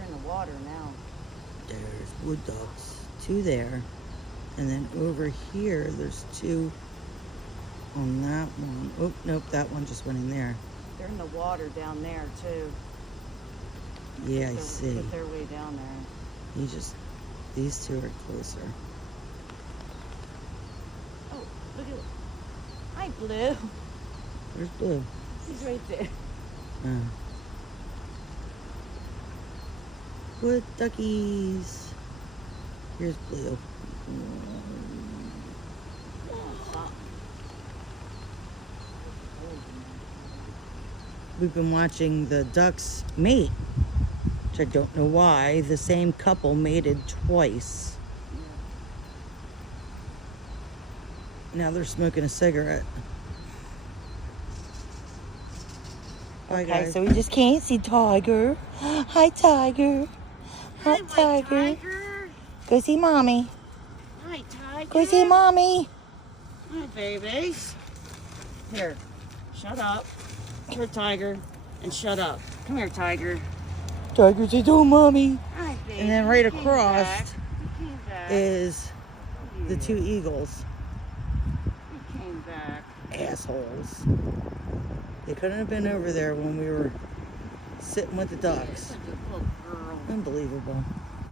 They're in the water now. There's wood ducks, 2 there. And then over here, there's 2 on that one. Oh, nope, that one just went in there. They're in the water down there, too. Yeah, I see. But they're way down there. These 2 are closer. Oh, look at it. Hi, Blue. Where's Blue? He's right there. Oh. Wood duckies. Here's Blue. We've been watching the ducks mate, which I don't know why. The same couple mated twice. Now they're smoking a cigarette. Bye, Okay, guys. so we just can't see Tiger. Hi, Tiger. Hi, Tiger. Go see Mommy. Hi, Tiger. Go see Mommy. Hi, babies. Here, shut up. Here, Tiger. And shut up. Come here, Tiger. Tiger says, oh, Mommy. Hi, baby. And then right across is the 2 eagles. You came back. Assholes. They couldn't have been over there when we were sitting with the ducks. Such a good girl. Unbelievable.